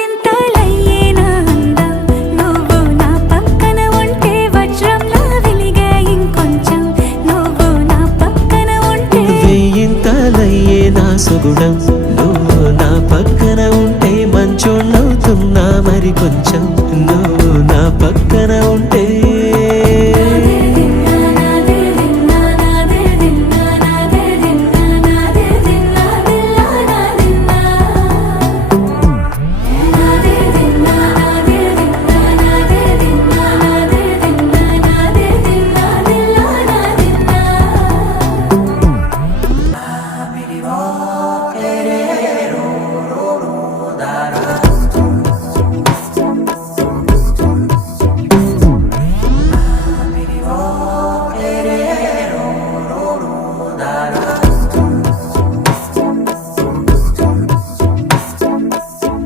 వందింతలయ్యేనా అందం నువ్వు నా పక్కన ఉంటే వజ్రంలా వెలిగే ఇంకొంచెం నువ్వు నా పక్కన ఉంటే వెయ్యింతలయ్యేనా సుగుణం